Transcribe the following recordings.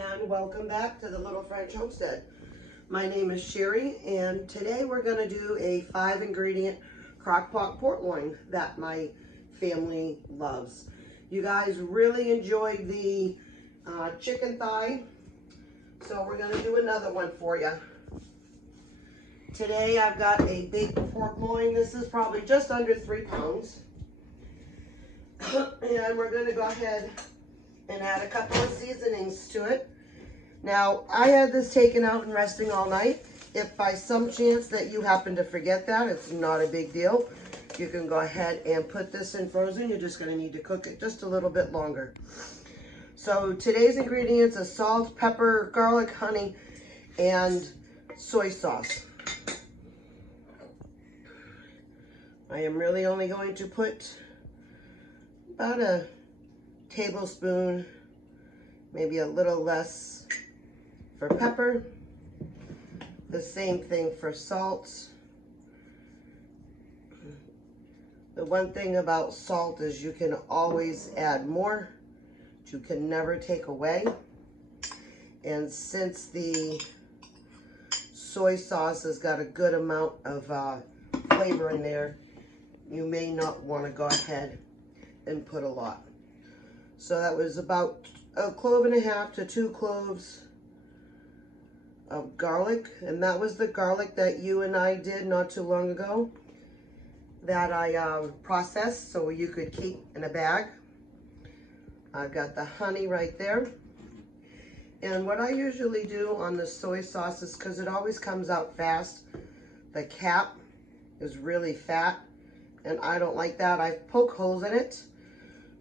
and welcome back to the Little French Homestead. My name is Sherry, and today we're going to do a 5-ingredient crockpot pork loin that my family loves. You guys really enjoyed the chicken thigh, so we're going to do another one for you. Today I've got a big pork loin. This is probably just under 3 pounds. And we're going to go ahead and add a couple of seasonings to it. Now, I had this taken out and resting all night. If by some chance that you happen to forget that, it's not a big deal. You can go ahead and put this in frozen. You're just going to need to cook it just a little bit longer. So today's ingredients are salt, pepper, garlic, honey, and soy sauce. I am really only going to put about a tablespoon, maybe a little less for pepper. The same thing for salt. The one thing about salt is you can always add more. You can never take away. And since the soy sauce has got a good amount of flavor in there, you may not want to go ahead and put a lot. So that was about 1.5 cloves to 2 cloves of garlic, and that was the garlic that you and I did not too long ago that I processed so you could keep in a bag. I've got the honey right there. And what I usually do on the soy sauce is, because it always comes out fast, the cap is really fat, and I don't like that. I poke holes in it,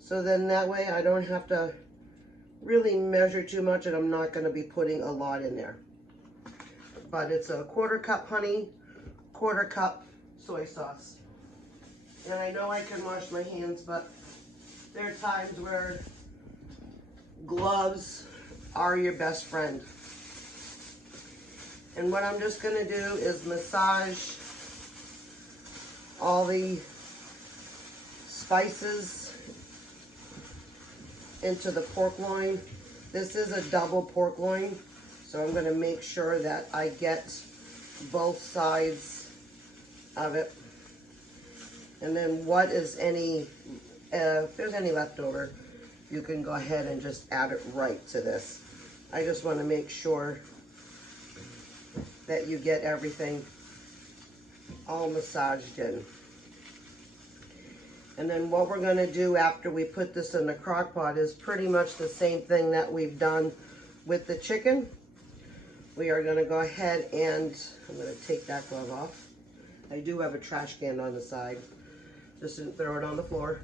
so then that way I don't have to really measure too much, and I'm not going to be putting a lot in there. But it's a 1/4 cup honey, 1/4 cup soy sauce. And I know I can wash my hands, but there are times where gloves are your best friend. And what I'm just going to do is massage all the spices into the pork loin. This is a double pork loin, so I'm going to make sure that I get both sides of it. And then what is any, if there's any left over, you can go ahead and just add it right to this. I just want to make sure that you get everything all massaged in. And then what we're going to do after we put this in the crock pot is pretty much the same thing that we've done with the chicken. We are going to go ahead and, I'm going to take that glove off. I do have a trash can on the side. Just didn't throw it on the floor.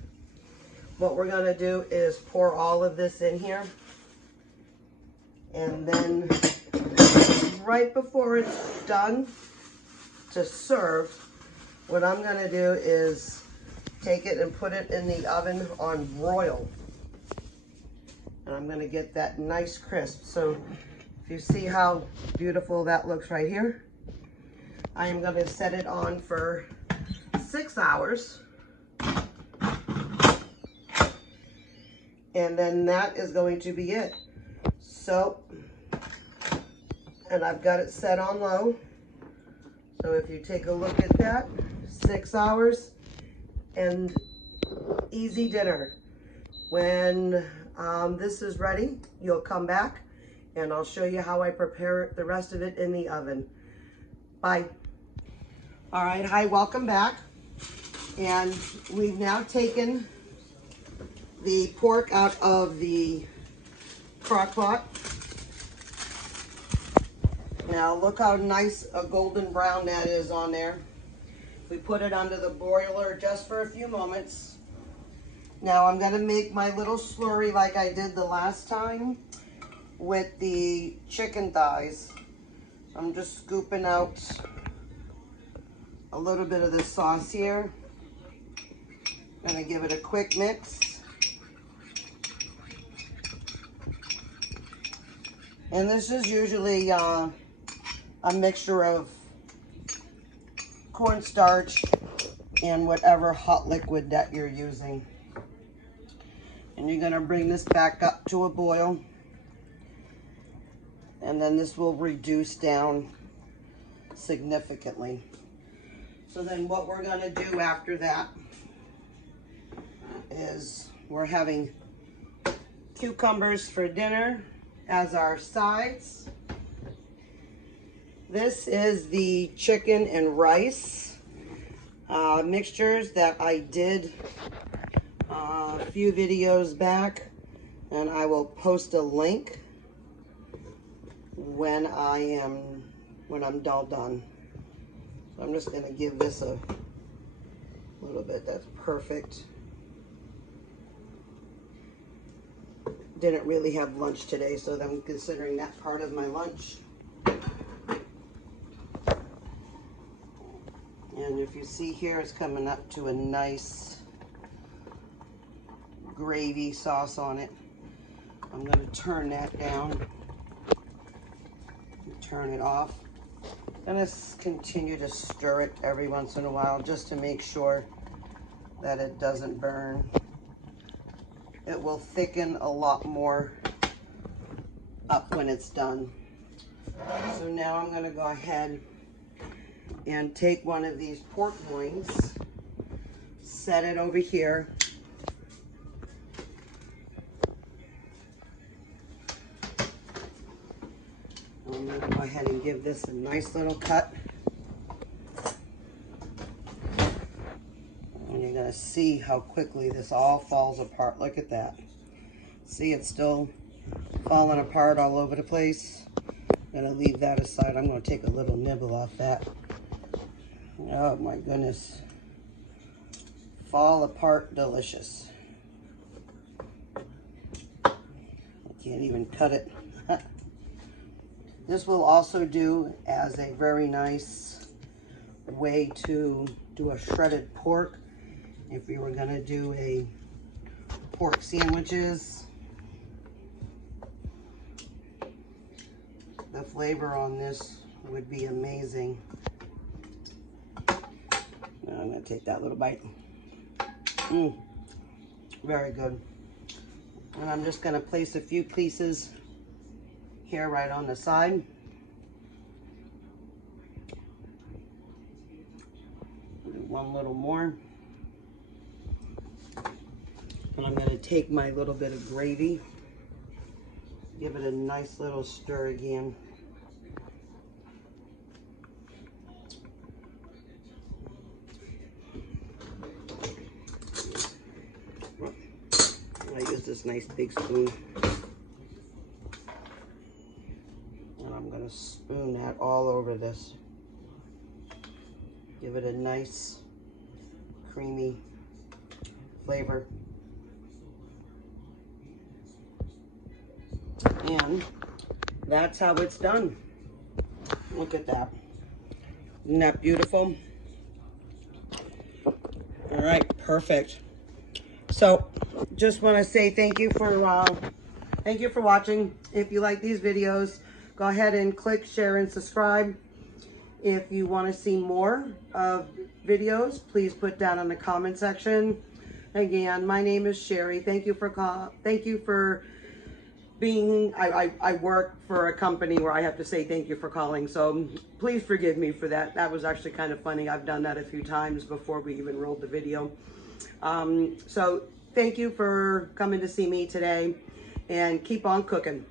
What we're going to do is pour all of this in here. And then right before it's done to serve, what I'm going to do is take it and put it in the oven on broil. And I'm going to get that nice crisp. So if you see how beautiful that looks right here, I am going to set it on for 6 hours. And then that is going to be it. So, and I've got it set on low. So if you take a look at that, 6 hours and easy dinner. When this is ready, you'll come back and I'll show you how I prepare the rest of it in the oven. Bye. All right, hi, welcome back. And we've now taken the pork out of the crock pot. Now look how nice a golden brown that is on there. We put it under the broiler just for a few moments. Now I'm gonna make my little slurry like I did the last time with the chicken thighs. I'm just scooping out a little bit of the sauce here. Gonna give it a quick mix. And this is usually a mixture of cornstarch and whatever hot liquid that you're using. And you're gonna bring this back up to a boil. And then this will reduce down significantly. So then what we're gonna do after that is we're having cucumbers for dinner as our sides. This is the chicken and rice mixtures that I did a few videos back, and I will post a link when I'm all done. So I'm just gonna give this a little bit. That's perfect. Didn't really have lunch today, so I'm considering that part of my lunch. And if you see here, it's coming up to a nice gravy sauce on it. I'm going to turn that down, turn it off. I'm going to continue to stir it every once in a while just to make sure that it doesn't burn. It will thicken a lot more up when it's done. So now I'm going to go ahead and take one of these pork loins, set it over here. I'm going to go ahead and give this a nice little cut. And you're going to see how quickly this all falls apart. Look at that. See, it's still falling apart all over the place. I'm going to leave that aside. I'm going to take a little nibble off that. Oh my goodness. Fall apart delicious. I can't even cut it. This will also do as a very nice way to do a shredded pork. If you were going to do a pork sandwiches, the flavor on this would be amazing. Now I'm going to take that little bite. Very good. And I'm just going to place a few pieces here right on the side. Do one little more. And I'm going to take my little bit of gravy, give it a nice little stir again. I use this nice big spoon. And I'm going to spoon that all over this. Give it a nice creamy flavor. And that's how it's done. Look at that. Isn't that beautiful? All right, perfect. So just want to say thank you for watching. If you like these videos, go ahead and click, share, and subscribe. If you want to see more of videos, please put down in the comment section. Again, my name is Sherry. Thank you for being, I work for a company where I have to say thank you for calling, so please forgive me for that. That was actually kind of funny. I've done that a few times before we even rolled the video. So thank you for coming to see me today, and keep on cooking.